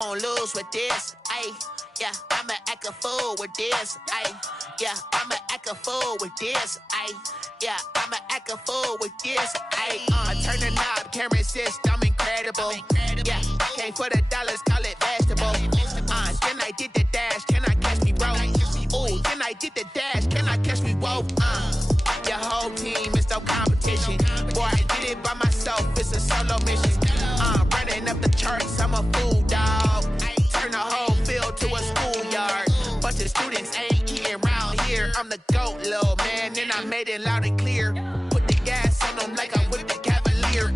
Won't lose with this, ayy, yeah, I'ma act a fool with this, ayy, yeah, I'ma act a fool with this, ayy, yeah, I'ma act a fool with this, ayy, I turn the knob, camera assist, I'm incredible, yeah, came for the dollars, call it vegetable, then I did the dash, can I catch me, bro, ooh, then I did the dash, can I catch me, whoa, your whole team is no competition, boy, I did it by myself, it's a solo mission, running up the charts, I'm a fool, dog. Turn the whole field to a schoolyard. Bunch of students ain't eating round here. I'm the GOAT, little man, and I made it loud and clear. Put the gas on them like I'm with the Cavalier.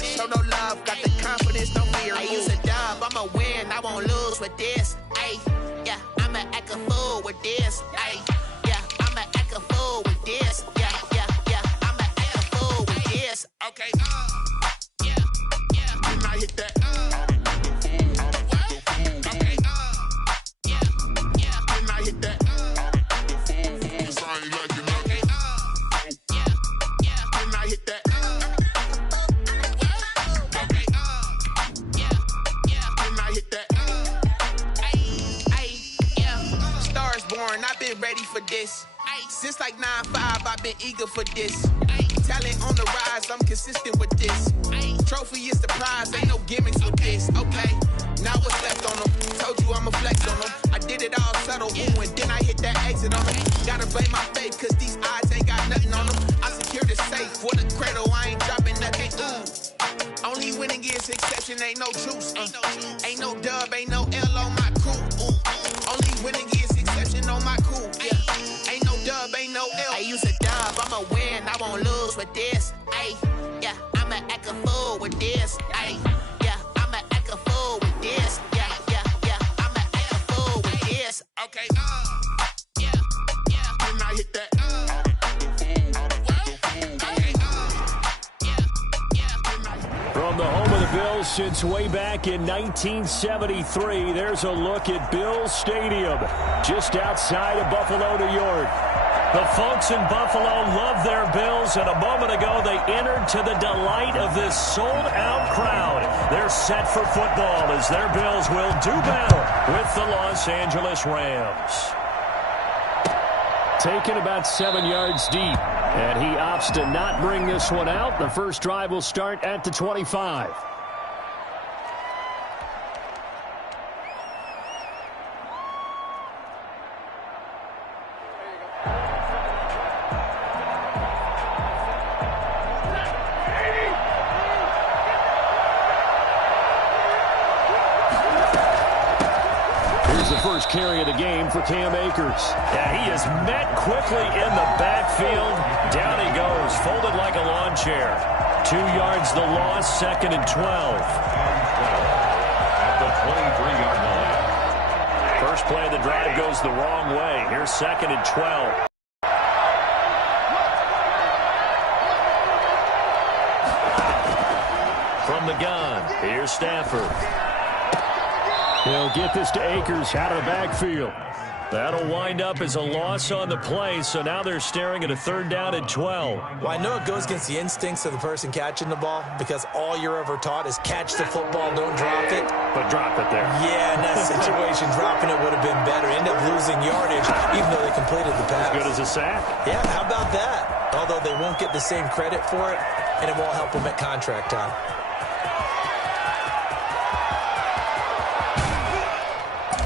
Show no love, got the confidence, no fear. I use a dub, I'ma win, I won't lose with this. Ay, yeah, I'ma act a fool with this. Ay, yeah, I'ma act a fool with this. Yeah, yeah, yeah, I'ma act a fool with this. Okay, yeah, yeah, then I hit that. I've been ready for this. Since like 9-5, I've been eager for this. Talent on the rise, I'm consistent with this. Trophy is the prize, ain't no gimmicks with this. Okay, now what's left on them? Told you I'ma flex on them. I did it all subtle, ooh, and then I hit that exit on them. Gotta blame my faith, cause these odds ain't got nothing on them. I secured the safe for the cradle, I ain't dropping nothing. Ooh, only winning is exception, ain't no truce. Ain't no dub, ain't no L on my crew. Ooh, only winning is exception on my crew. Yeah, ain't no dub, ain't no L. I use a dub, I'ma win, I won't lose with this. Ay, yeah, I'ma act a fool with this. Ay, yeah, I'ma act a fool with this. Yeah, yeah, yeah, I'ma act a fool with this. Okay, yeah, yeah, then I hit that. From the home of the Bills since way back in 1973, there's a look at Bills Stadium, just outside of Buffalo, New York. The folks in Buffalo love their Bills, and a moment ago they entered to the delight of this sold-out crowd. They're set for football as their Bills will do battle with the Los Angeles Rams. Taken about 7 yards deep, and he opts to not bring this one out. The first drive will start at the 25. First carry of the game for Cam Akers. Yeah, he is met quickly in the backfield. Down he goes, folded like a lawn chair. 2 yards the loss, 2nd and 12. At the 23-yard line. First play of the drive goes the wrong way. Here's 2nd and 12. From the gun, here's Stafford. He'll get this to Akers out of the backfield. That'll wind up as a loss on the play, so now they're staring at a 3rd down and 12. Well, I know it goes against the instincts of the person catching the ball because all you're ever taught is catch the football, don't drop it. But drop it there. Yeah, in that situation, dropping it would have been better. End up losing yardage, even though they completed the pass. As good as a sack. Yeah, how about that? Although they won't get the same credit for it, and it won't help them at contract time.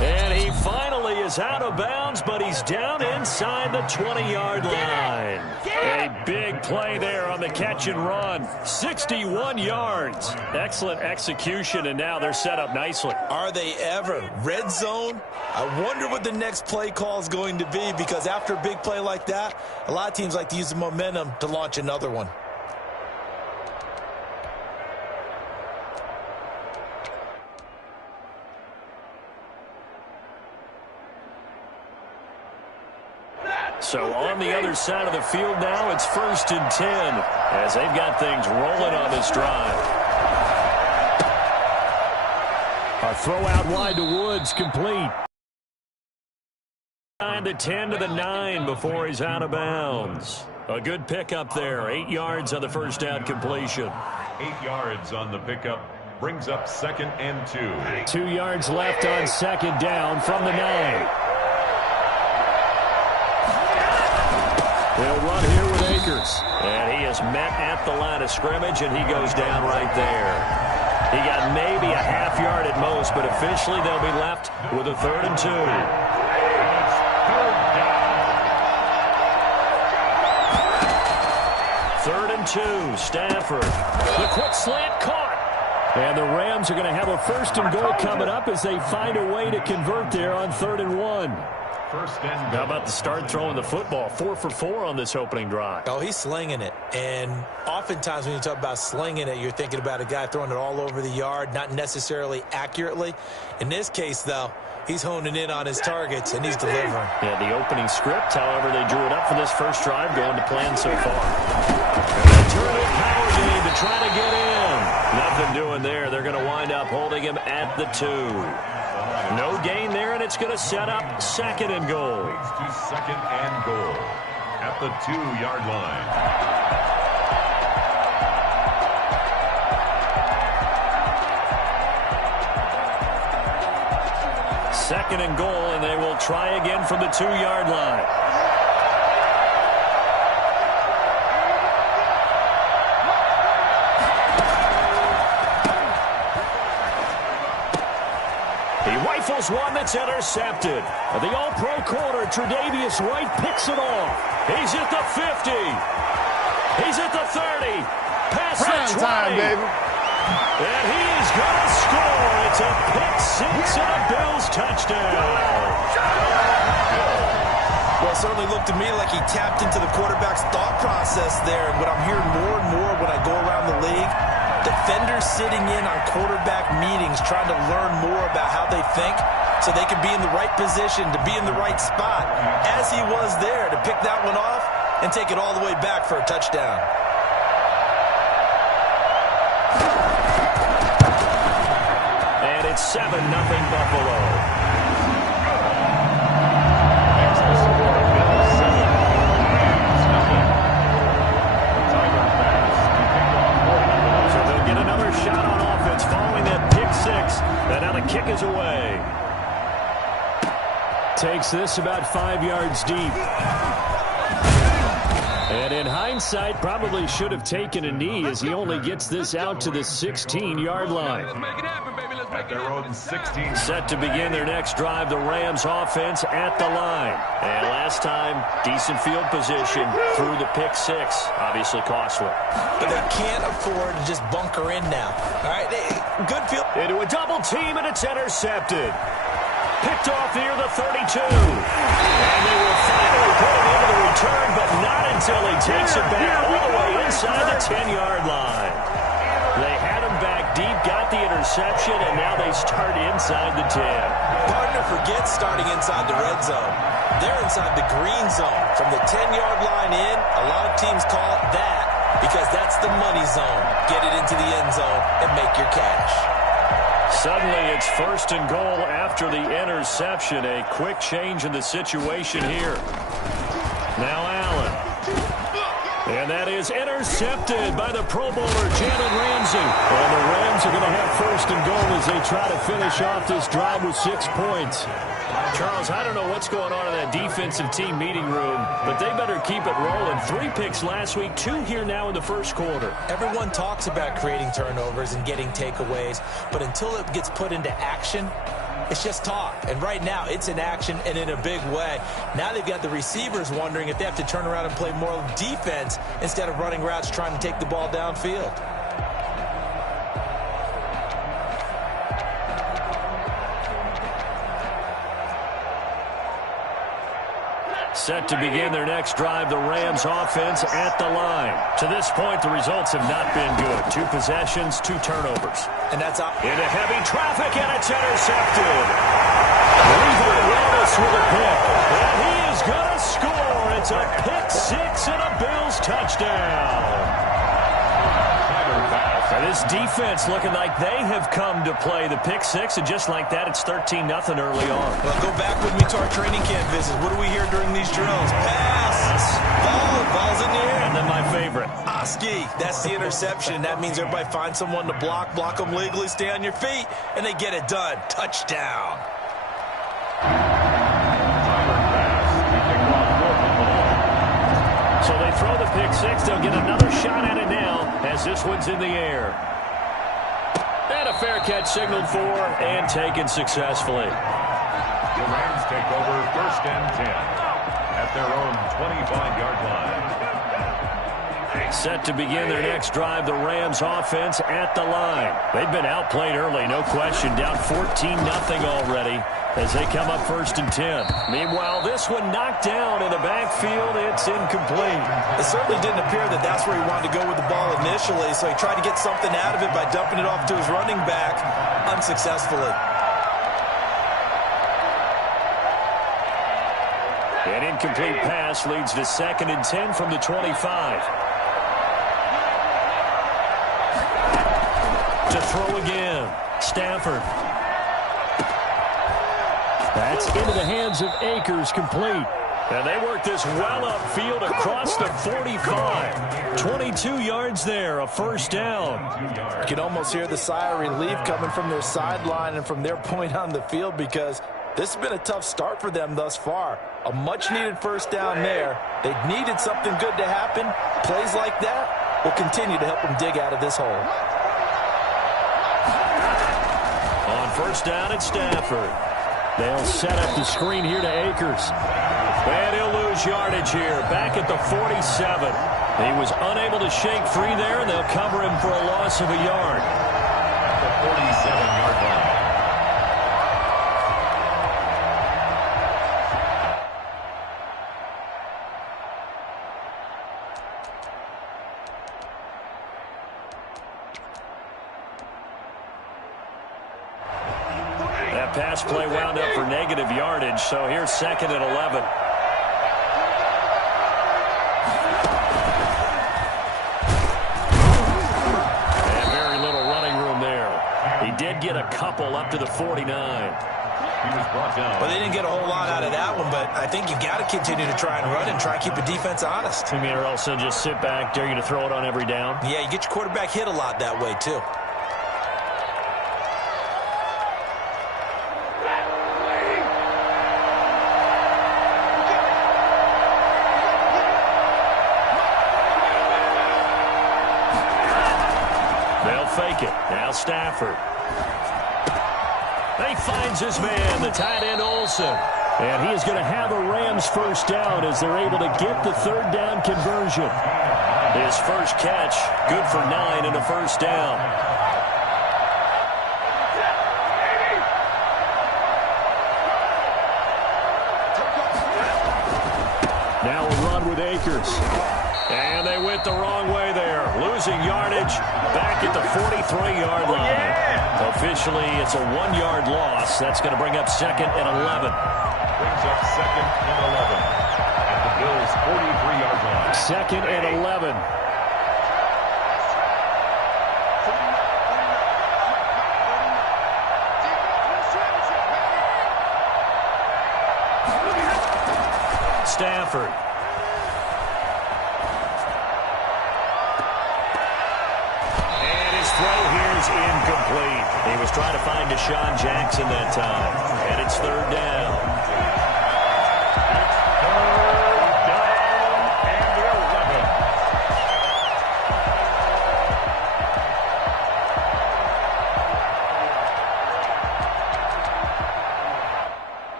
And he finally is out of bounds, but he's down inside the 20-yard line. A big play there on the catch and run. 61 yards. Excellent execution, and now they're set up nicely. Are they ever? Red zone? I wonder what the next play call is going to be, because after a big play like that, a lot of teams like to use the momentum to launch another one. So on the other side of the field now, it's 1st and 10 as they've got things rolling on this drive. A throw out wide to Woods, complete. 9 to 10 to the 9 before he's out of bounds. A good pickup there. 8 yards on the first down completion. 8 yards on the pickup brings up 2nd and 2. 2 yards left on 2nd down from the 9. They'll run here with Akers. And he is met at the line of scrimmage, and he goes down right there. He got maybe a half yard at most, but officially they'll be left with a 3rd and 2. Third and 2, Stafford. The quick slant caught. And the Rams are going to have a 1st and goal coming up as they find a way to convert there on 3rd and 1. How about the start throwing the football? 4 for 4 on this opening drive. Oh, he's slinging it. And oftentimes when you talk about slinging it, you're thinking about a guy throwing it all over the yard, not necessarily accurately. In this case, though, he's honing in on his targets, and he's delivering. Yeah, the opening script, however, they drew it up for this first drive, going to plan so far. Turtle power game to try to get in. Nothing doing there. They're going to wind up holding him at the 2. No gain there, and it's going to set up 2nd and goal. Leads to 2nd and goal at the 2-yard line. Second and goal, and they will try again from the 2-yard line. He rifles one that's intercepted. The all-pro corner, Tre'Davious White, picks it off. He's at the 50. He's at the 30. Past the 20. Time, baby. And he is going to score. It's a pick 6 and a Bills touchdown. Well, it certainly looked to me like he tapped into the quarterback's thought process there. And what I'm hearing more and more when I go around the league, defenders sitting in on quarterback meetings trying to learn more about how they think so they can be in the right position, to be in the right spot, as he was there to pick that one off and take it all the way back for a touchdown. And it's 7-0 Buffalo. Shot on offense following that pick 6. And now the kick is away. Takes this about 5 yards deep. And in hindsight, probably should have taken a knee as he only gets this out to the 16-yard line. At their own 16. Set to begin their next drive, the Rams offense at the line. And last time, decent field position through the pick 6. Obviously costly. But they can't afford to just bunker in now. All right, good field. Into a double team, and it's intercepted. Picked off near the 32. And they will finally put him into the return, but not until he takes it back all the way inside the 10-yard line. They had him back deep, got the interception, and now they start inside the 10. Partner forgets starting inside the red zone. They're inside the green zone. From the 10-yard line in, a lot of teams call it that because that's the money zone. Get it into the end zone and make your cash. Suddenly it's 1st and goal after the interception. A quick change in the situation here. Now Allen. And that is intercepted by the Pro Bowler, Jalen Ramsey. And the Rams are going to have 1st and goal as they try to finish off this drive with 6 points. Charles, I don't know what's going on in that defensive team meeting room, but they better keep it rolling. 3 picks last week, 2 here now in the first quarter. Everyone talks about creating turnovers and getting takeaways, but until it gets put into action, it's just talk. And right now, it's in action and in a big way. Now they've got the receivers wondering if they have to turn around and play more defense instead of running routes trying to take the ball downfield. Set to begin their next drive, the Rams offense at the line. To this point, the results have not been good. 2 possessions, 2 turnovers. And that's up. Into heavy traffic, and it's intercepted. Levi Wallace with a pick. And he is going to score. It's a pick 6 and a Bills touchdown. And this defense looking like they have come to play the pick 6, and just like that, it's 13-0 early on. Well, go back with me to our training camp visits. What do we hear during these drills? Pass. Ball's in the air. And then my favorite. Gronkowski. That's the interception. That means everybody find someone to block them legally, stay on your feet, and they get it done. Touchdown. So they throw the pick six. They'll get another shot at it now as this one's in the air. And a fair catch signaled for and taken successfully. The Rams take over 1st and 10 at their own 25-yard line. Set to begin their next drive, the Rams offense at the line. They've been outplayed early, no question, down 14-0 already as they come up 1st and 10. Meanwhile, this one knocked down in the backfield. It's incomplete. It certainly didn't appear that that's where he wanted to go with the ball initially, so he tried to get something out of it by dumping it off to his running back unsuccessfully. An incomplete pass leads to 2nd and 10 from the 25. To throw again, Stafford. That's into the hands of Akers, complete. And they work this well upfield across the 45. 22 yards there, a 1st down. You can almost hear the sigh of relief coming from their sideline and from their point on the field because this has been a tough start for them thus far. A much-needed 1st down there. They needed something good to happen. Plays like that will continue to help them dig out of this hole. On 1st down, it's Stafford. They'll set up the screen here to Akers. And he'll lose yardage here, back at the 47. He was unable to shake free there, and they'll cover him for a loss of a yard. The 47-yard line. That pass play wound up for negative yardage, so here's 2nd and 11. And very little running room there. He did get a couple up to the 49. He was brought down. Well, they didn't get a whole lot out of that one, but I think you got to continue to try and run and try and keep the defense honest. You mean or else they'll just sit back, dare you to throw it on every down? Yeah, you get your quarterback hit a lot that way, too. Fake it. Now Stafford. He finds his man, the tight end Olsen. And he is going to have a Rams 1st down as they're able to get the 3rd down conversion. His first catch, good for 9 and a 1st down. Now a run with Akers. And they went the wrong way there. Losing yardage back at the 43-yard line. Officially, it's a 1-yard loss. That's going to bring up 2nd and 11. Brings up 2nd and 11 at the Bills' 43-yard line. 2nd and 11. Stafford. Throw here's incomplete. He was trying to find Deshaun Jackson that time. And it's 3rd down. 3rd down and 11.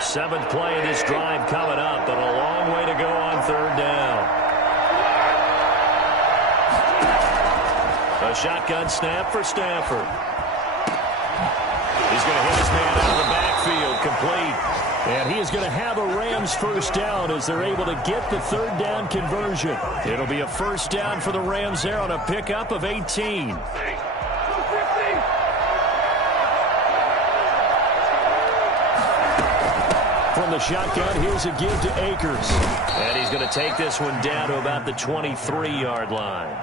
7th play of this drive coming up, but a long way to go on 3rd down. A shotgun snap for Stafford. He's going to hit his man out of the backfield, complete. And he is going to have a Rams 1st down as they're able to get the 3rd down conversion. It'll be a 1st down for the Rams there on a pickup of 18. From the shotgun, here's a give to Akers. And he's going to take this one down to about the 23-yard line.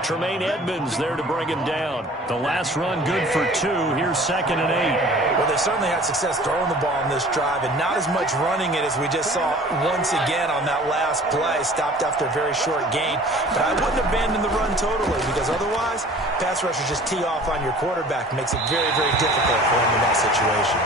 Tremaine Edmonds there to bring him down. The last run good for 2. Here's 2nd and 8. Well, they certainly had success throwing the ball on this drive, and not as much running it as we just saw once again on that last play. Stopped after a very short gain. But I wouldn't abandon the run totally, because otherwise, pass rushers just tee off on your quarterback. Makes it very, very difficult for him in that situation.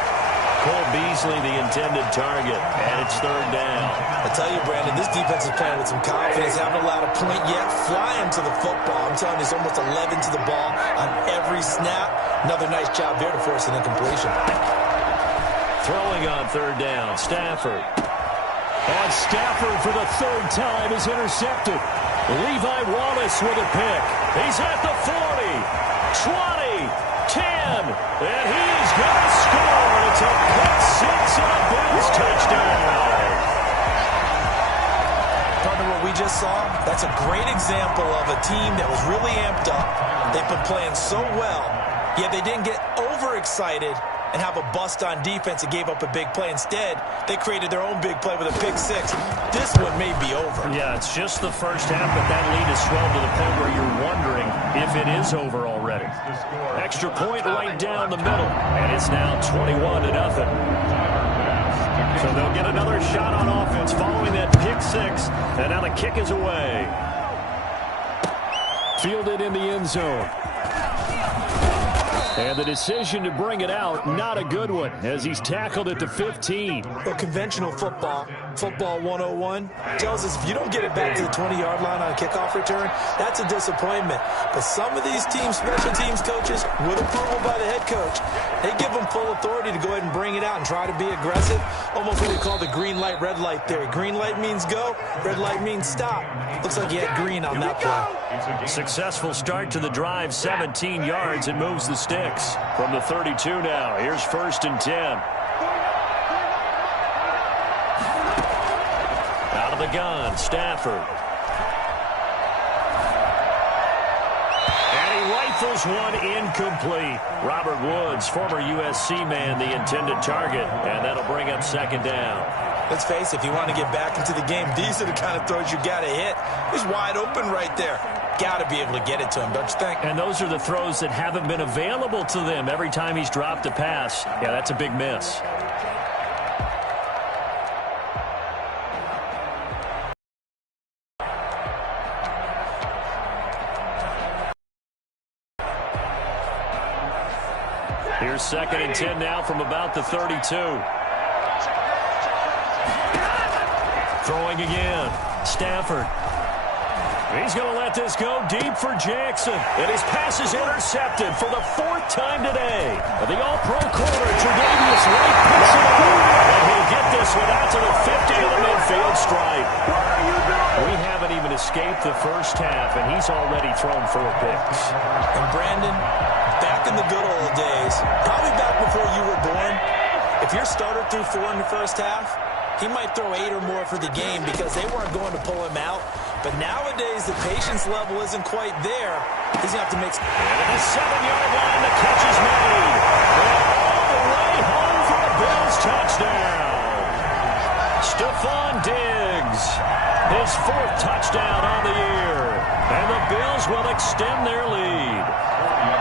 Cole Beasley, the intended target, and it's 3rd down. I tell you, Brandon, this defense is playing with some confidence. Haven't allowed a point yet. Flying to the football. I'm telling you, it's almost 11 to the ball on every snap. Another nice job there to force an incompletion. Throwing on 3rd down, Stafford. And Stafford for the 3rd time is intercepted. Levi Wallace with a pick. He's at the 40, 20, 10, and he's going to score. It's a pick 6 and a Bills touchdown. Partner, what we just saw, that's a great example of a team that was really amped up. They've been playing so well, yet they didn't get overexcited and have a bust on defense and gave up a big play. Instead, they created their own big play with a pick 6. This one may be over. Yeah, it's just the first half, but that lead has swelled to the point where you're wondering if it is over already. Extra point right down the middle, and it's now 21-0. So they'll get another shot on offense following that pick 6, and now the kick is away. Fielded in the end zone. And the decision to bring it out, not a good one, as he's tackled at the 15. Well, conventional football 101, tells us if you don't get it back to the 20-yard line on a kickoff return, that's a disappointment. But some of these teams, special teams coaches, with approval by the head coach, they give them full authority to go ahead and bring it out and try to be aggressive. Almost what we call the green light, red light theory. Green light means go, red light means stop. Looks like he had green on that play. Successful start to the drive, 17 yards, and moves the sticks. From the 32 now, here's 1st and 10. Out of the gun, Stafford. And he rifles one incomplete. Robert Woods, former USC man, the intended target, and that'll bring up 2nd down. Let's face it, if you want to get back into the game, these are the kind of throws you got to hit. He's wide open right there. Got to be able to get it to him, don't you think? And those are the throws that haven't been available to them every time he's dropped a pass. Yeah, that's a big miss. Here's 2nd and 10 now from about the 32. Throwing again. Stafford. He's going to let this go deep for Jackson. And his pass is intercepted for the 4th time today. The all-pro corner, Tre'Davious White, picks it up. And he'll get this one out to the 50 to the midfield stripe. We haven't even escaped the first half, and he's already thrown 4 picks. And Brandon, back in the good old days, probably back before you were born, if your starter threw 4 in the first half, he might throw 8 or more for the game because they weren't going to pull him out. But nowadays, the patience level isn't quite there. He's going to have to make... And at the 7-yard line, the catch is made. And all the way home for the Bills touchdown. Stephon Diggs, his 4th touchdown on the year. And the Bills will extend their lead.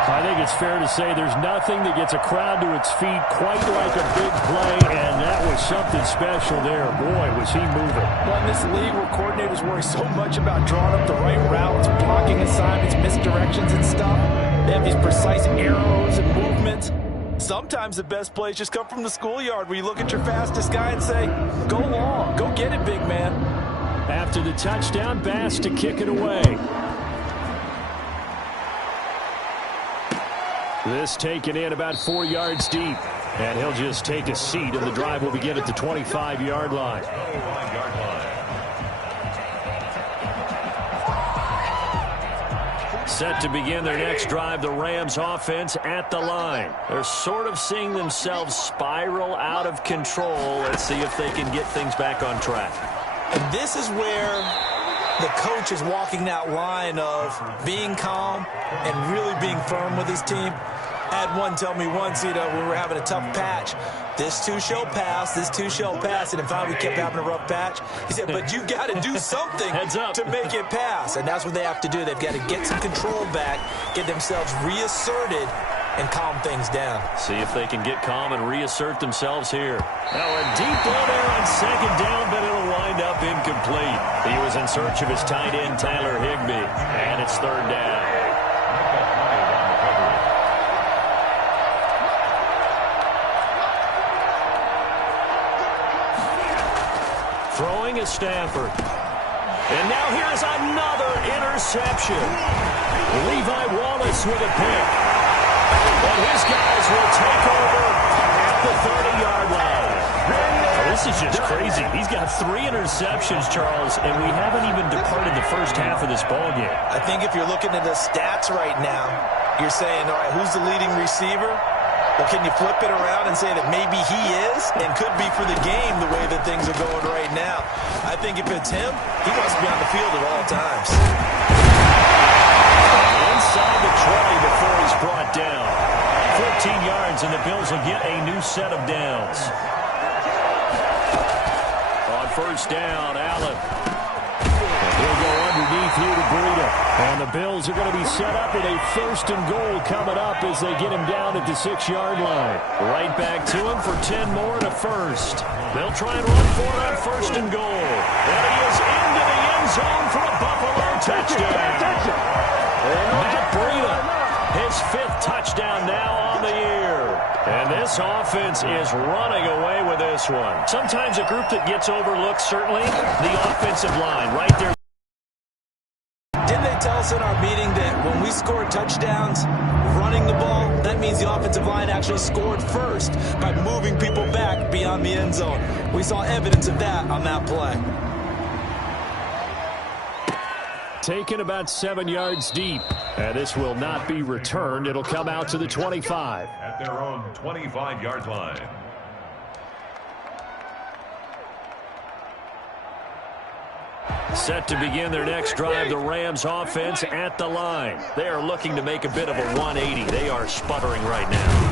I think it's fair to say there's nothing that gets a crowd to its feet quite like a big play, and that was something special there. Boy, was he moving. Well, in this league where coordinators worry so much about drawing up the right routes, blocking assignments, misdirections and stuff, they have these precise arrows and movements. Sometimes the best plays just come from the schoolyard where you look at your fastest guy and say, go long, go get it, big man. After the touchdown, Bass to kick it away. This taken in about 4 yards deep. And he'll just take a seat, and the drive will begin at the 25-yard line. Set to begin their next drive, the Rams offense at the line. They're sort of seeing themselves spiral out of control. Let's see if they can get things back on track. And this is where the coach is walking that line of being calm and really being firm with his team. I had one tell me once, when we were having a tough patch, this too shall pass, this too shall pass, and in fact we kept having a rough patch. He said, but you got to do something to make it pass, and that's what they have to do. They've got to get some control back, get themselves reasserted, and calm things down. See if they can get calm and reassert themselves here. Now a deep ball there on second down, but it'll wind up incomplete. He was in search of his tight end, Tyler Higbee, and it's third down. Throwing is Stafford. And now here's another interception. Levi Wallace with a pick. And his guys will take over at the 30-yard line. Oh, this is just crazy. He's got 3 interceptions, Charles, and we haven't even departed the first half of this ballgame. I think if you're looking at the stats right now, you're saying, all right, who's the leading receiver? Well, can you flip it around and say that maybe he is and could be for the game the way that things are going right now? I think if it's him, he wants to be on the field at all times. Inside the 20 before he's brought down. 14 yards, and the Bills will get a new set of downs. On first down, Allen. He'll go underneath here to Breida. And the Bills are going to be set up with a first and goal coming up as they get him down at the 6-yard line. Right back to him for 10 more and a first. They'll try and run for it on first and goal. And he is into the end zone for a Buffalo touchdown. Matt Breida, his 5th touchdown now on the year. And this offense is running away with this one. Sometimes a group that gets overlooked, certainly, the offensive line right there. Didn't they tell us in our meeting that when we score touchdowns running the ball, that means the offensive line actually scored first by moving people back beyond the end zone? We saw evidence of that on that play. Taken about 7 yards deep. And this will not be returned. It'll come out to the 25. At their own 25-yard line. Set to begin their next drive, the Rams offense at the line. They are looking to make a bit of a 180. They are sputtering right now.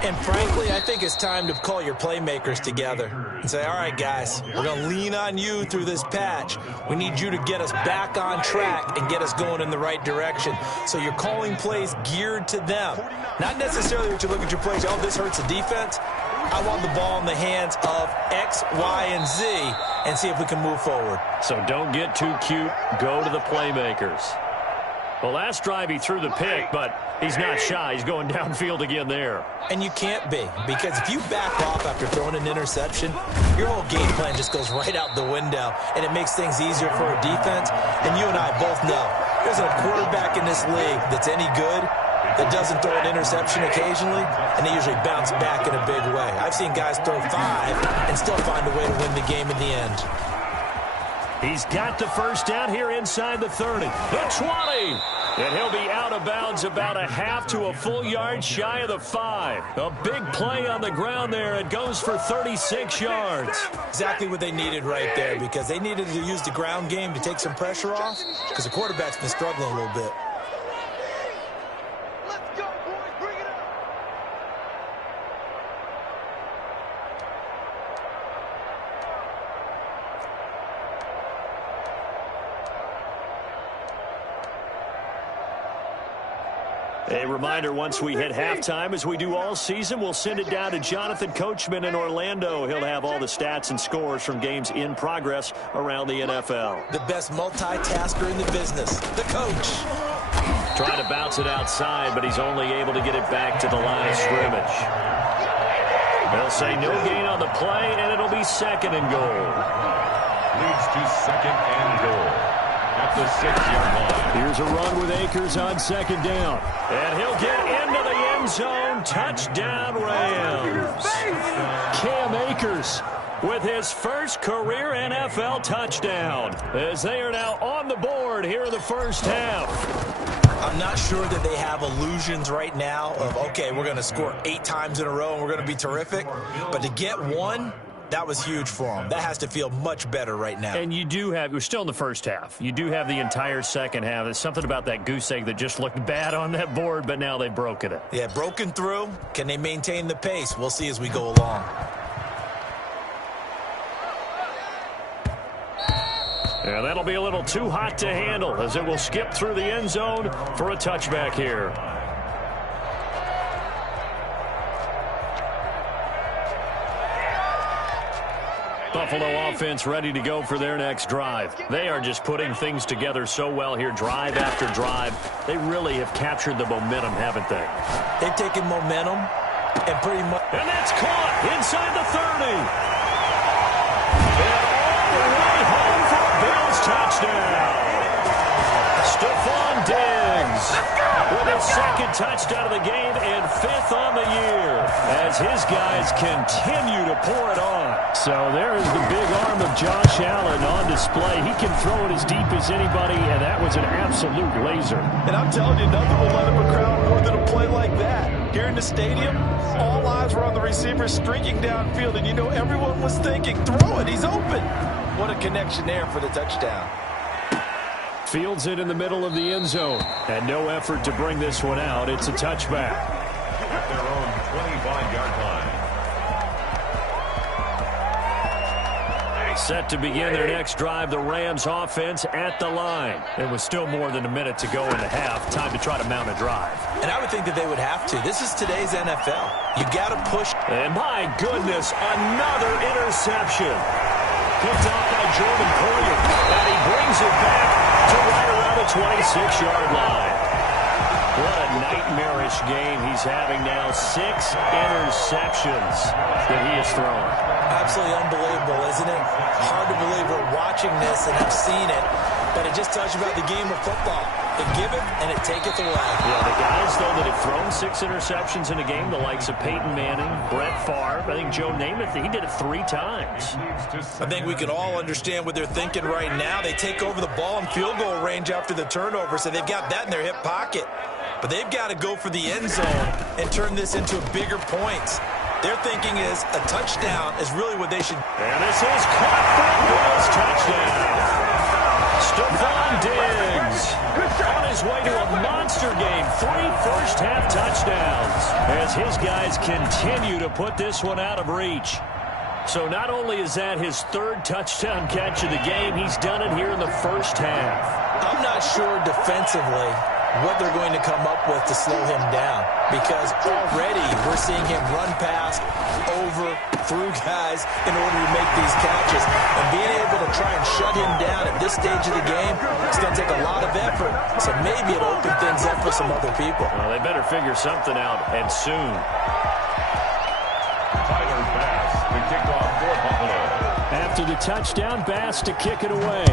And frankly, I think it's time to call your playmakers together and say, all right, guys, we're going to lean on you through this patch. We need you to get us back on track and get us going in the right direction. So you're calling plays geared to them. Not necessarily what you look at your plays, oh, this hurts the defense. I want the ball in the hands of X, Y, and Z and see if we can move forward. So don't get too cute. Go to the playmakers. Well, last drive he threw the pick, but he's not shy. He's going downfield again there. And you can't be, because if you back off after throwing an interception, your whole game plan just goes right out the window, and it makes things easier for a defense. And you and I both know there's a quarterback in this league that's any good that doesn't throw an interception occasionally, and they usually bounce back in a big way. I've seen guys throw 5 and still find a way to win the game in the end. He's got the first down here inside the 30. The 20. And he'll be out of bounds about a half to a full yard shy of the 5. A big play on the ground there. It goes for 36 yards. Exactly what they needed right there, because they needed to use the ground game to take some pressure off, because the quarterback's been struggling a little bit. A reminder, once we hit halftime, as we do all season, we'll send it down to Jonathan Coachman in Orlando. He'll have all the stats and scores from games in progress around the NFL. The best multitasker in the business, the coach. Trying to bounce it outside, but he's only able to get it back to the line of scrimmage. They'll say no gain on the play, and it'll be second and goal. Leads to second and goal at the 6-yard line. Here's a run with Akers on second down. And he'll get into the end zone. Touchdown, Rams. Cam Akers with his first career NFL touchdown, as they are now on the board here in the first half. I'm not sure that they have illusions right now of, okay, we're going to score 8 times in a row and we're going to be terrific. But to get one That was huge for them. That has to feel much better right now. And you do have, we're still in the first half. You do have the entire second half. There's something about that goose egg that just looked bad on that board, but now they've broken it. Yeah, broken through. Can they maintain the pace? We'll see as we go along. And that'll be a little too hot to handle as it will skip through the end zone for a touchback here. Buffalo offense ready to go for their next drive. They are just putting things together so well here, drive after drive. They really have captured the momentum, haven't they? They've taken momentum and pretty much... And that's caught inside the 30. And all the way home for a Bills touchdown. Stephon Diggs with his second touchdown of the game and 5th on the year as his guys continue to pour it on. So there is the big arm of Josh Allen on display. He can throw it as deep as anybody, and that was an absolute laser. And I'm telling you, nothing will let him a crowd more than a play like that. Here in the stadium, all eyes were on the receiver streaking downfield, and you know everyone was thinking, throw it, he's open. What a connection there for the touchdown. Fields it in the middle of the end zone. And no effort to bring this one out. It's a touchback. At their own 25-yard line. Set to begin their next drive, the Rams offense at the line. It was still more than a minute to go in the half. Time to try to mount a drive. And I would think that they would have to. This is today's NFL. You got to push. And my goodness, another interception. Picked off by Jordan Poyer. And he brings it back to right around the 26-yard line. What a nightmarish game he's having now. 6 interceptions that he has thrown. Absolutely unbelievable, isn't it? Hard to believe we're watching this and have seen it, but it just tells you about the game of football. It giveth and it taketh away. Yeah, the guys, though, that have thrown 6 interceptions in a game, the likes of Peyton Manning, Brett Favre, I think Joe Namath, he did it 3 times. I think we can all understand what they're thinking right now. They take over the ball in field goal range after the turnover, so they've got that in their hip pocket. But they've got to go for the end zone and turn this into bigger points. Their thinking is a touchdown is really what they should. And this is caught for a Bills touchdown. Stephon Diggs on his way to a monster game. 3 first-half touchdowns as his guys continue to put this one out of reach. So not only is that his 3rd touchdown catch of the game, he's done it here in the first half. I'm not sure defensively what they're going to come up with to slow him down, because already we're seeing him run past, over, through guys in order to make these catches. And being able to try and shut him down at this stage of the game, it's going to take a lot of effort. So maybe it'll open things up for some other people. Well, they better figure something out, and soon. Tyler Bass to kick off for Buffalo. After the touchdown, Bass to kick it away.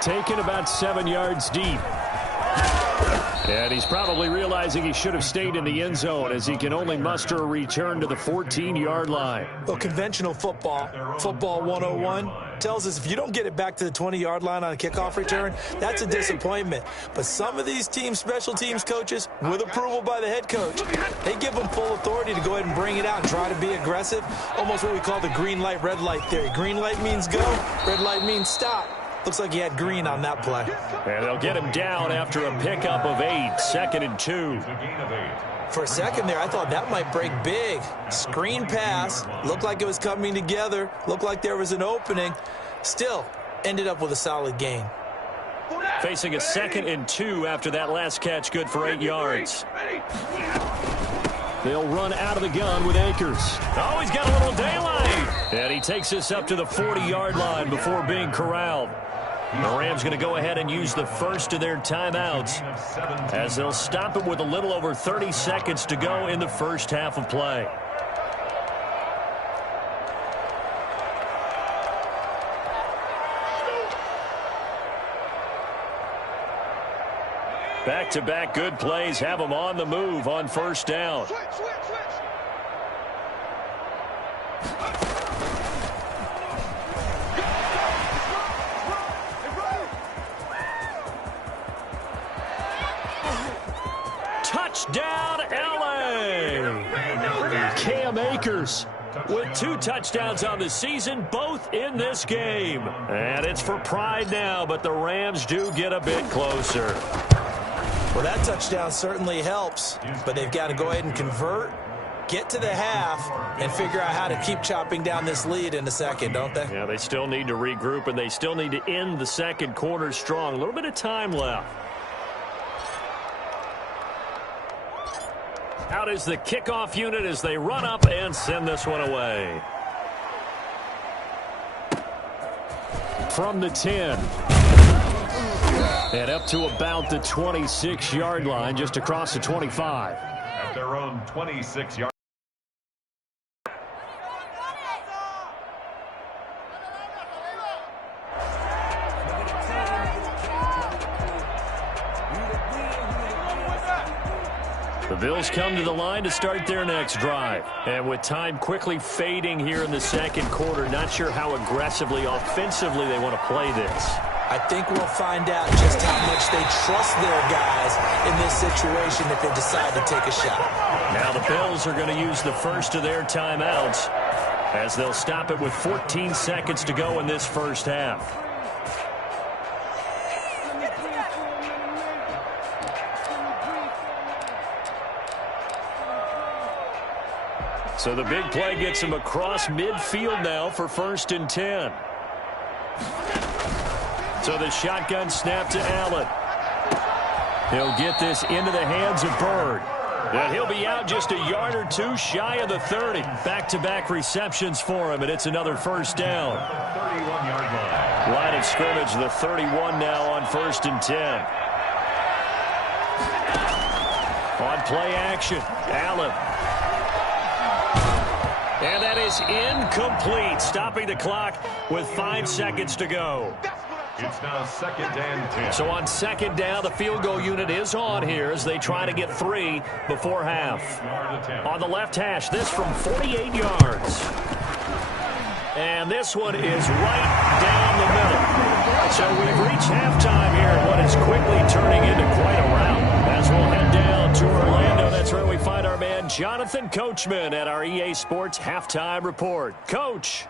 Taken about 7 yards deep. And he's probably realizing he should have stayed in the end zone as he can only muster a return to the 14-yard line. Well, conventional football 101, tells us if you don't get it back to the 20-yard line on a kickoff return, that's a disappointment. But some of these teams, special teams coaches, with approval by the head coach, they give them full authority to go ahead and bring it out and try to be aggressive. Almost what we call the green light, red light theory. Green light means go, red light means stop. Looks like he had green on that play. And they'll get him down after a pickup of 8, 2nd and 2. For a second there, I thought that might break big. Screen pass, looked like it was coming together, looked like there was an opening. Still, ended up with a solid gain. Facing a 2nd and 2 after that last catch, good for 8 yards. They'll run out of the gun with Akers. Oh, he's got a little daylight. And he takes this up to the 40-yard line before being corralled. The Rams going to go ahead and use the first of their timeouts as they'll stop it with a little over 30 seconds to go in the first half of play. Back-to-back good plays have them on the move on first down. Touchdown, L.A. Cam Akers with 2 touchdowns on the season, both in this game. And it's for pride now, but the Rams do get a bit closer. Well, that touchdown certainly helps, but they've got to go ahead and convert, get to the half, and figure out how to keep chopping down this lead in the second, don't they? Yeah, they still need to regroup, and they still need to end the second quarter strong. A little bit of time left. Out is the kickoff unit as they run up and send this one away. From the 10. And up to about the 26-yard line, just across the 25. At their own 26-yard. The Bills come to the line to start their next drive. And with time quickly fading here in the second quarter, not sure how aggressively, offensively they want to play this. I think we'll find out just how much they trust their guys in this situation if they decide to take a shot. Now the Bills are going to use the first of their timeouts as they'll stop it with 14 seconds to go in this first half. So the big play gets him across midfield now for 1st and 10. So the shotgun snap to Allen. He'll get this into the hands of Byrd. And he'll be out just a yard or 2 shy of the 30. Back-to-back receptions for him, and it's another first down. 31-yard line. Line of scrimmage, the 31 now on 1st and 10. On play action, Allen. And that is incomplete, stopping the clock with 5 seconds to go. It's now 2nd and 10. So on 2nd down, the field goal unit is on here as they try to get 3 before half. On the left hash, this from 48 yards. And this one is right down the middle. So we've reached halftime here at what is quickly turning into quite a rout. As we'll head down to Orlando, that's where we find our man Jonathan Coachman at our EA Sports Halftime Report. Coach.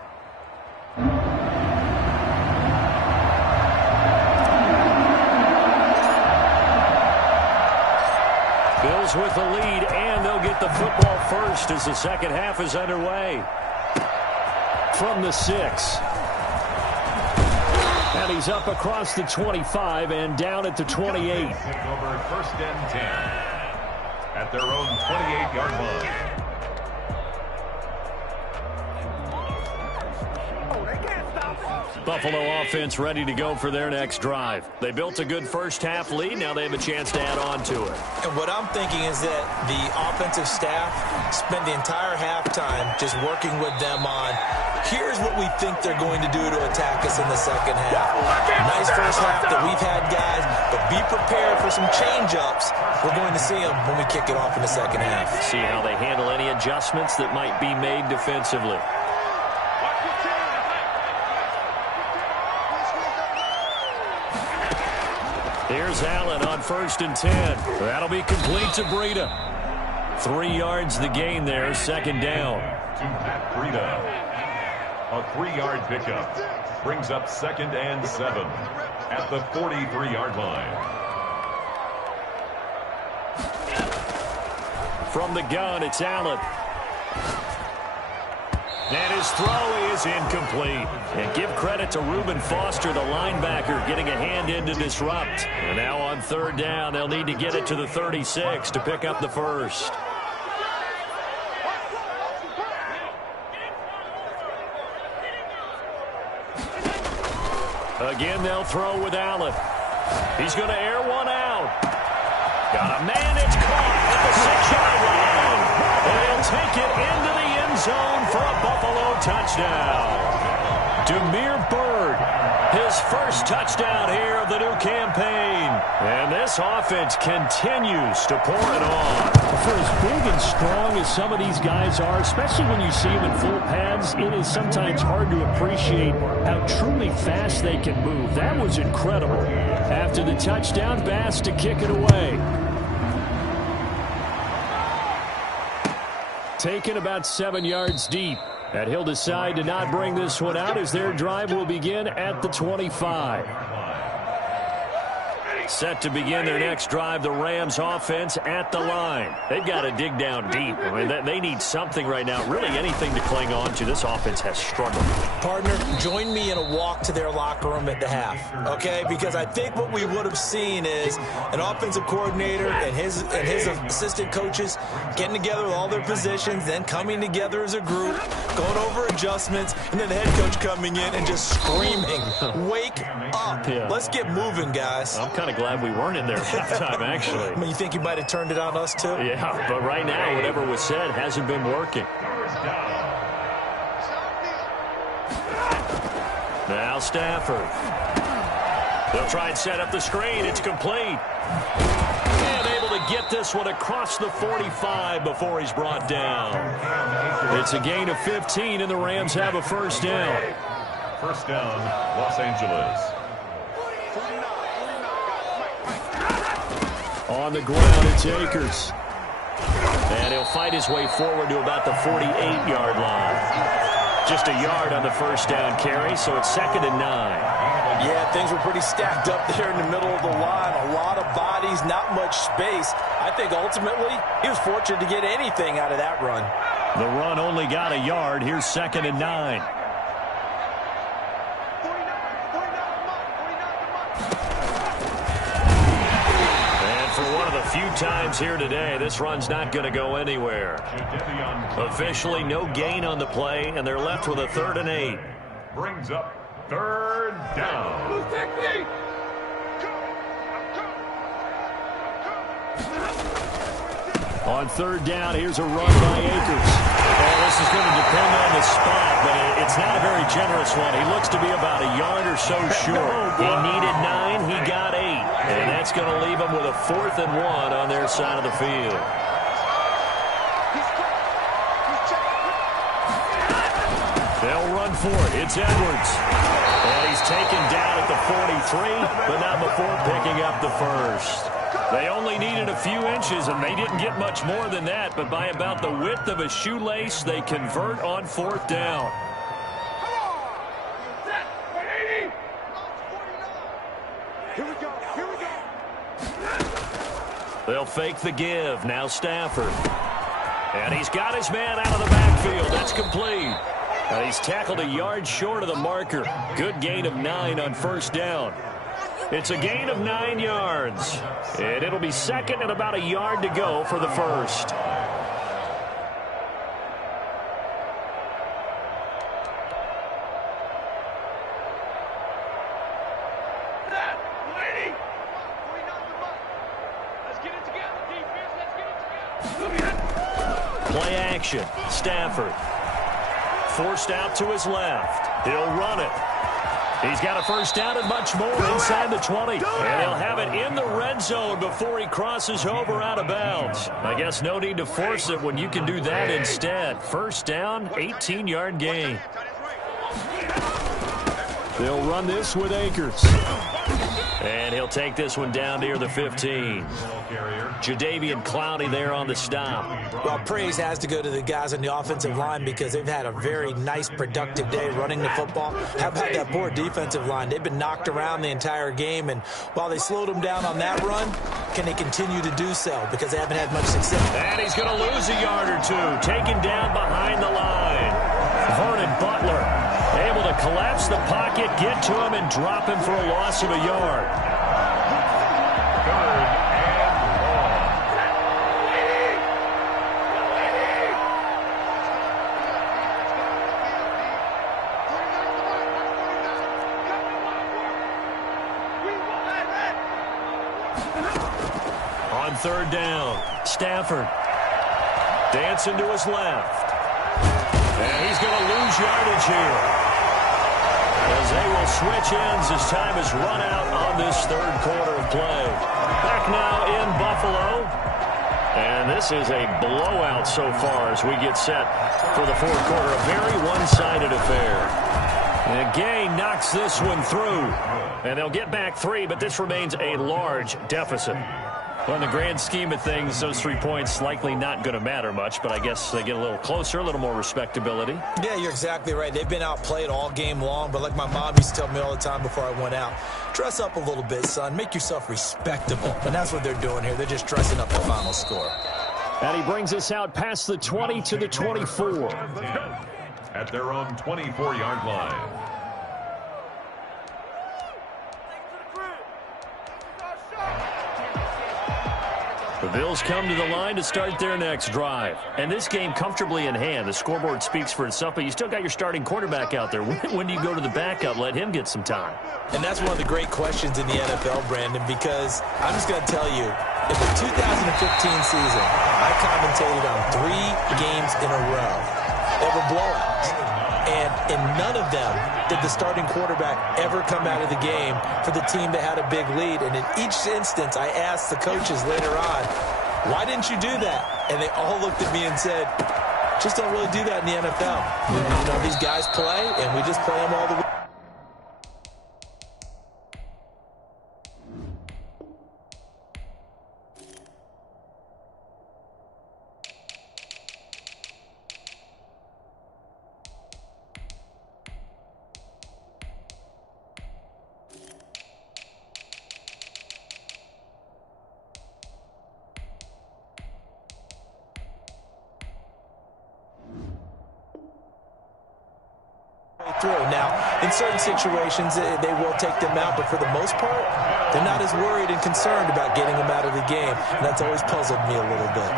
Bills with the lead, and they'll get the football first as the second half is underway. From the 6. And he's up across the 25 and down at the 28. Take over 1st and 10 at their own 28-yard line. Buffalo offense ready to go for their next drive. They built a good first half lead. Now they have a chance to add on to it. And what I'm thinking is that the offensive staff spent the entire halftime just working with them on, here's what we think they're going to do to attack us in the second half. Nice first half that we've had, guys, but be prepared for some change-ups. We're going to see them when we kick it off in the second half. See how they handle any adjustments that might be made defensively. Here's Allen on 1st and 10. That'll be complete to Breida. 3 yards the gain there, 2nd down. To Matt Breida. A 3-yard pickup brings up 2nd and 7 at the 43-yard line. From the gun, it's Allen. And his throw is incomplete. And give credit to Reuben Foster, the linebacker, getting a hand in to disrupt. And now on 3rd down, they'll need to get it to the 36 to pick up the first. Again, they'll throw with Allen. He's going to air one out. Got a man, it's caught at the 6-yard line. And he'll take it into the end zone for a Buffalo touchdown. Damiere Byrd, his first touchdown here of the new campaign. And this offense continues to pour it on. For as big and strong as some of these guys are, especially when you see them in full pads, it is sometimes hard to appreciate how truly fast they can move. That was incredible. After the touchdown, Bass to kick it away. taken about 7 yards deep. And he'll decide to not bring this one out as their drive will begin at the 25. Set to begin their next drive, the Rams offense at the line. They've got to dig down deep. I mean, they need something right now, really anything to cling on to. This offense has struggled. Partner, join me in a walk to their locker room at the half, okay? Because I think what we would have seen is an offensive coordinator and his assistant coaches getting together with all their positions, then coming together as a group, going over adjustments, and then the head coach coming in and just screaming, wake up. Yeah. Let's get moving, guys. I'm kind of glad we weren't in there at halftime, actually. I mean, you think you might have turned it on us, too? Yeah, but right now, whatever was said hasn't been working. Now Stafford. They'll try and set up the screen. It's complete. And able to get this one across the 45 before he's brought down. It's a gain of 15, and the Rams have a first down. First down, Los Angeles. On the ground, it's Akers. And he'll fight his way forward to about the 48-yard line. Just a yard on the first down carry, so it's 2nd and 9. Yeah, things were pretty stacked up there in the middle of the line. A lot of bodies, not much space. I think ultimately he was fortunate to get anything out of that run. The run only got a yard. Here's 2nd and 9. Few times here today, this run's not going to go anywhere. Officially, no gain on the play, and they're left with a 3rd and 8. Brings up 3rd down. On 3rd down, here's a run by Akers. Well, this is going to depend on the spot, but it's not a very generous one. He looks to be about a yard or so short. He needed 9, he got 8. And that's going to leave them with a 4th and 1 on their side of the field. They'll run for it. It's Edwards. And he's taken down at the 43, but not before picking up the first. They only needed a few inches, and they didn't get much more than that, but by about the width of a shoelace, they convert on 4th down. They'll fake the give. Now Stafford. And he's got his man out of the backfield. That's complete. And he's tackled a yard short of the marker. Good gain of 9 on first down. It's a gain of 9 yards. And it'll be 2nd and about a yard to go for the first. Play action. Stafford. Forced out to his left. He'll run it. He's got a first down and much more inside the 20. And he'll have it in the red zone before he crosses over out of bounds. I guess no need to force it when you can do that instead. First down, 18-yard gain. They'll run this with Akers. And he'll take this one down near the 15. Jadeveon Clowney there on the stop. Well, praise has to go to the guys on the offensive line because they've had a very nice, productive day running the football. How about that poor defensive line? They've been knocked around the entire game, and while they slowed them down on that run, can they continue to do so because they haven't had much success? And he's going to lose a yard or two, taken down behind the line. Vernon Butler able to collapse the pocket, get to him, and drop him for a loss of a yard. 3rd and 1. On 3rd down, Stafford dancing to his left. And he's going to lose yardage here, as they will switch ends as time is run out on this 3rd quarter of play. Back now in Buffalo. And this is a blowout so far as we get set for the 4th quarter. A very one-sided affair. And Gay knocks this one through. And they'll get back 3, but this remains a large deficit. Well, in the grand scheme of things, those 3 points likely not going to matter much, but I guess they get a little closer, a little more respectability. Yeah, you're exactly right. They've been outplayed all game long, but like my mom used to tell me all the time before I went out, dress up a little bit, son. Make yourself respectable. And that's what they're doing here. They're just dressing up the final score. And he brings us out past the 20 to the 24. At their own 24-yard line. The Bills come to the line to start their next drive. And this game comfortably in hand. The scoreboard speaks for itself, but you still got your starting quarterback out there. When do you go to the backup? Let him get some time. And that's one of the great questions in the NFL, Brandon, because I'm just going to tell you, in the 2015 season, I commentated on 3 games in a row. They were blowouts. And in none of them did the starting quarterback ever come out of the game for the team that had a big lead. And in each instance, I asked the coaches later on, why didn't you do that? And they all looked at me and said, just don't really do that in the NFL. You know, these guys play, and we just play them all the way. Through. Now, in certain situations, they will take them out, but for the most part, they're not as worried and concerned about getting them out of the game, and that's always puzzled me a little bit.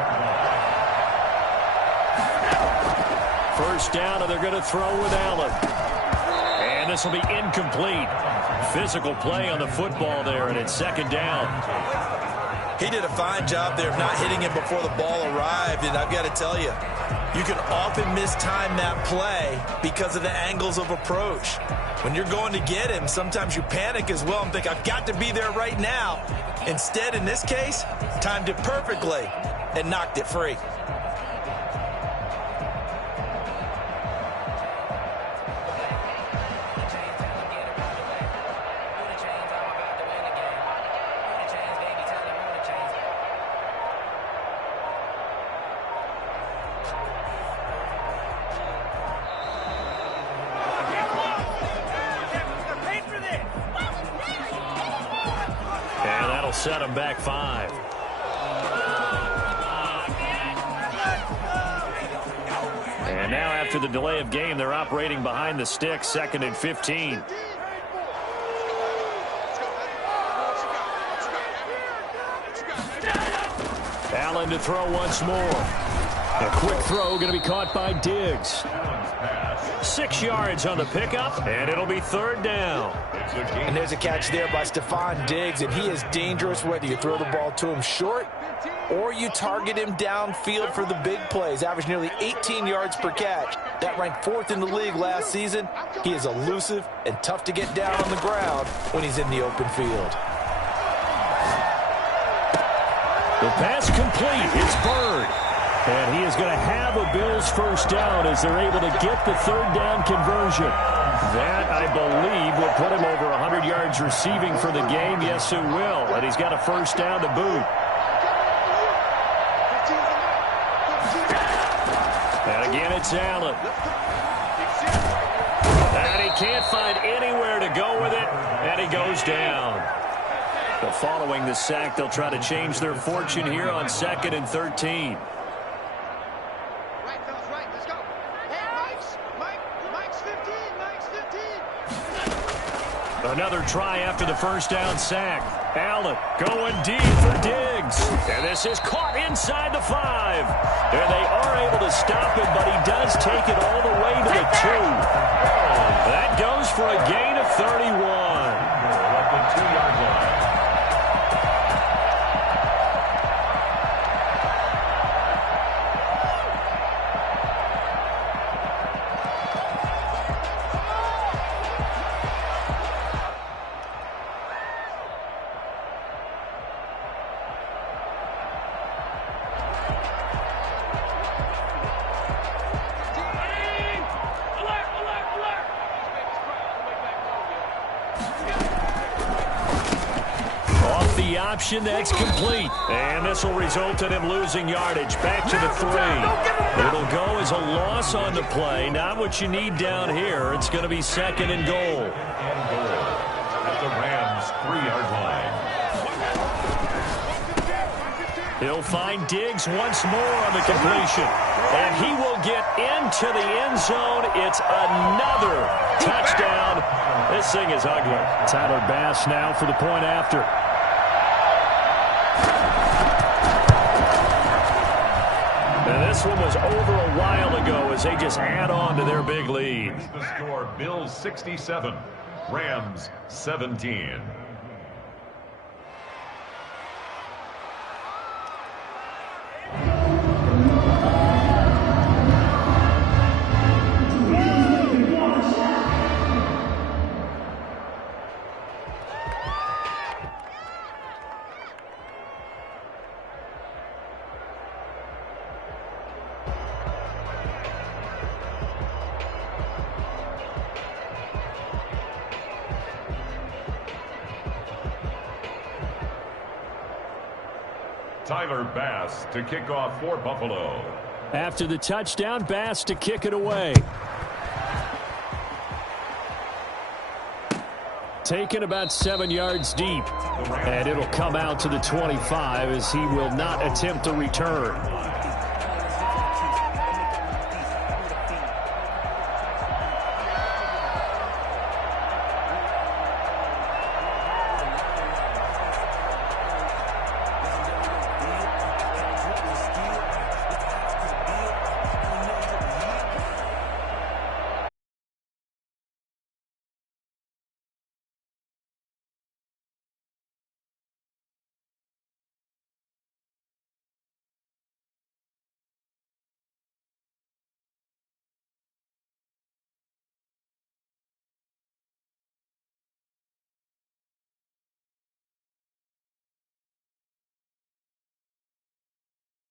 First down, and they're going to throw with Allen. And this will be incomplete. Physical play on the football there, and it's second down. He did a fine job there of not hitting him before the ball arrived, and I've got to tell you, you can often mistime that play because of the angles of approach. When you're going to get him, sometimes you panic as well and think, I've got to be there right now. Instead, in this case, timed it perfectly and knocked it free. Set them back 5. And now after the delay of game, they're operating behind the sticks, 2nd and 15. Allen to throw once more. A quick throw going to be caught by Diggs. 6 yards on the pickup, and it'll be 3rd down. And there's a catch there by Stephon Diggs, and he is dangerous whether you throw the ball to him short or you target him downfield for the big plays. Averaged nearly 18 yards per catch. That ranked 4th in the league last season. He is elusive and tough to get down on the ground when he's in the open field. The pass complete. It's Bird. And he is going to have a Bills first down as they're able to get the 3rd down conversion. That, I believe, will put him over 100 yards receiving for the game. Yes, it will. And he's got a first down to boot. And again, it's Allen. And he can't find anywhere to go with it. And he goes down. But following the sack, they'll try to change their fortune here on 2nd and 13. Another try after the first down sack. Allen going deep for Diggs. And this is caught inside the 5. And they are able to stop him, but he does take it all the way to the 2. That goes for a gain of 31. At the 2-yard line. option that's complete. And this will result in him losing yardage. Back to the 3. It'll go as a loss on the play. Not what you need down here. It's going to be 2nd and goal. At the Rams' 3-yard line. He'll find Diggs once more on the completion. And he will get into the end zone. It's another touchdown. This thing is ugly. Tyler Bass now for the point after. And this one was over a while ago as they just add on to their big lead. The score, Bills 67, Rams 17. Tyler Bass to kick off for Buffalo. After the touchdown, Bass to kick it away. Taken about 7 yards deep. And it'll come out to the 25 as he will not attempt a return.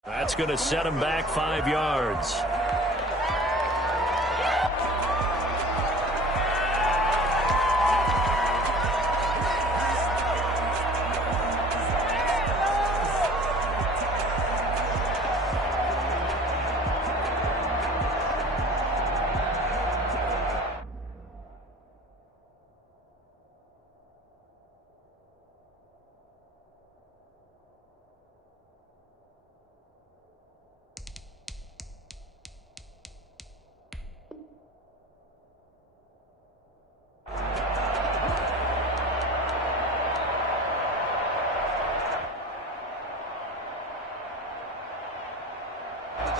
That's going to set him back 5 yards.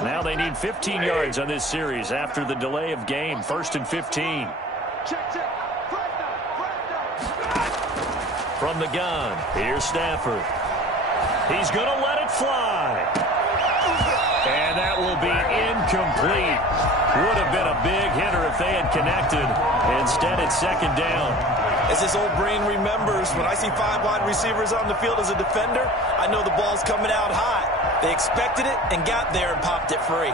Now they need 15 yards on this series after the delay of game. 1st and 15. From the gun, here's Stafford. He's going to let it fly. And that will be incomplete. Would have been a big hitter if they had connected. Instead, it's 2nd down. As this old brain remembers, when I see 5 wide receivers on the field as a defender, I know the ball's coming out hot. They expected it and got there and popped it free.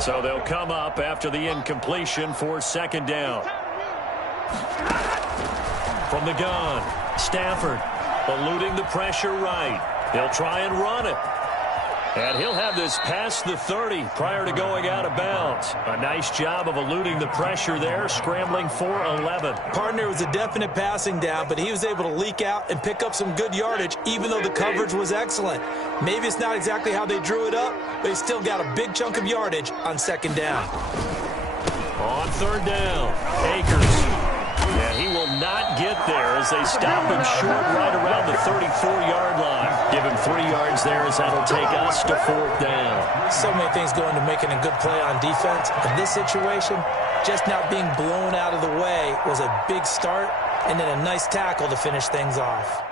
So they'll come up after the incompletion for 2nd down. From the gun, Stafford eluding the pressure right. He'll try and run it. And he'll have this past the 30 prior to going out of bounds. A nice job of eluding the pressure there, scrambling for 11. Partner was a definite passing down, but he was able to leak out and pick up some good yardage, even though the coverage was excellent. Maybe it's not exactly how they drew it up, but he still got a big chunk of yardage on 2nd down. On 3rd down, Akers. Yeah, he will not get there as they stop him short right around the 34-yard line. Give him 3 yards there as that'll take us to 4th down. So many things go into making a good play on defense. In this situation, just not being blown out of the way was a big start, and then a nice tackle to finish things off.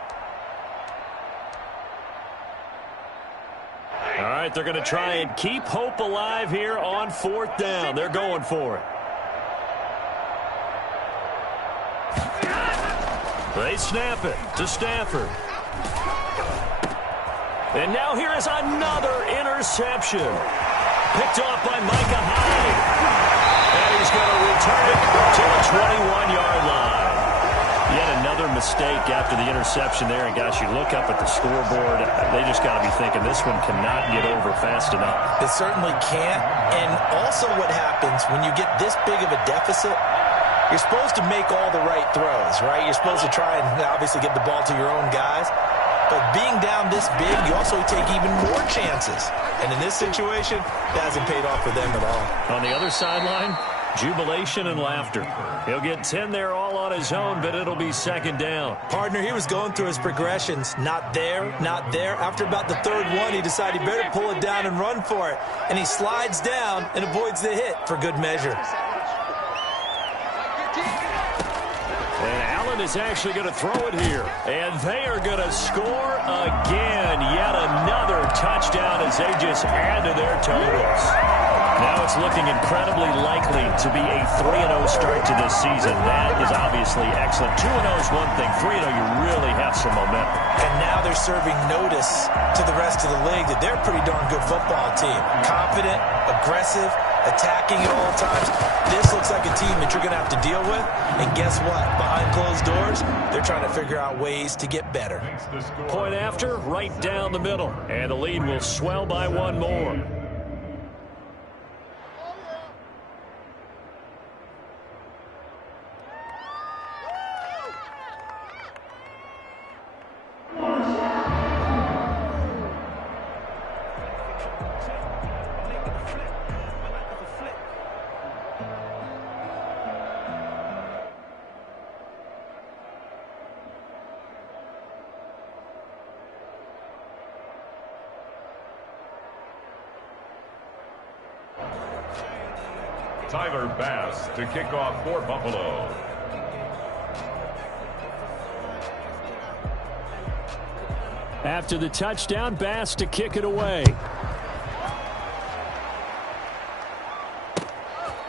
All right, they're going to try and keep hope alive here on 4th down. They're going for it. They snap it to Stafford. And now here is another interception. Picked off by Micah Hyde. return it to the 21-yard line. Yet another mistake after the interception there. And, gosh, you look up at the scoreboard. They just got to be thinking this one cannot get over fast enough. It certainly can't. And also what happens when you get this big of a deficit, you're supposed to make all the right throws, right? You're supposed to try and obviously get the ball to your own guys. But being down this big, you also take even more chances. And in this situation, that hasn't paid off for them at all. On the other sideline, jubilation and laughter. He'll get 10 there all on his own, but it'll be second down. Partner, he was going through his progressions. Not there, not there. After about the third one, he decided he better pull it down and run for it. And he slides down and avoids the hit for good measure. And Allen is actually going to throw it here. And they are going to score again. Yet another touchdown as they just add to their totals. Now it's looking incredibly likely to be a 3-0 start to this season. That is obviously excellent. 2-0 is one thing. 3-0, you really have some momentum. And now they're serving notice to the rest of the league that they're a pretty darn good football team. Confident, aggressive, attacking at all times. This looks like a team that you're going to have to deal with. And guess what? Behind closed doors, they're trying to figure out ways to get better. Point after, right down the middle. And the lead will swell by one more. Tyler Bass to kick off for Buffalo. After the touchdown, Bass to kick it away.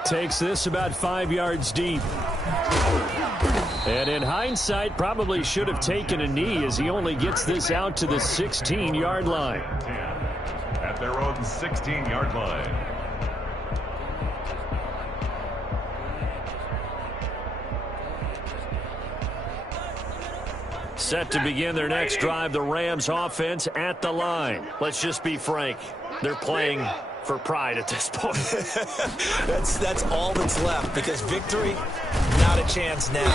Takes this about 5 yards deep. And in hindsight, probably should have taken a knee as he only gets this out to the 16-yard line. At their own 16-yard line. Set to begin their next drive, the Rams offense at the line. Let's just be frank. They're playing for pride at this point. That's all that's left, because victory, not a chance now.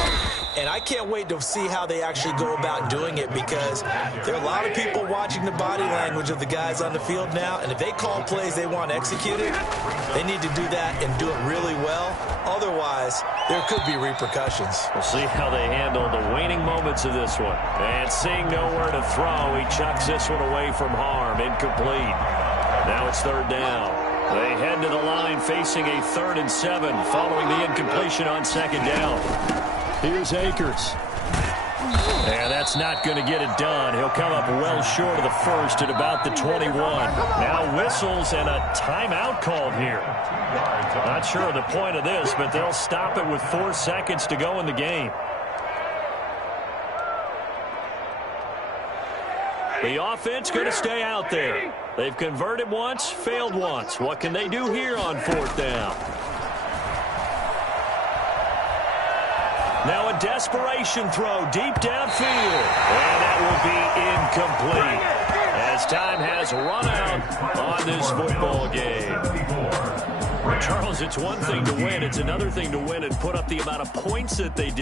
And I can't wait to see how they actually go about doing it, because there are a lot of people watching the body language of the guys on the field now, and if they call plays they want executed, they need to do that and do it really well. Otherwise, there could be repercussions. We'll see how they handle the waning moments of this one. And seeing nowhere to throw, he chucks this one away from harm. Incomplete. Now it's third down. They head to the line facing a 3rd and 7 following the incompletion on second down. Here's Akers. And that's not going to get it done. He'll come up well short of the first at about the 21. Now whistles and a timeout called here. Not sure of the point of this, but they'll stop it with 4 seconds to go in the game. The offense going to stay out there. They've converted once, failed once. What can they do here on 4th down? Now a desperation throw deep downfield. And that will be incomplete, as time has run out on this football game. Charles, it's one thing to win. It's another thing to win and put up the amount of points that they did.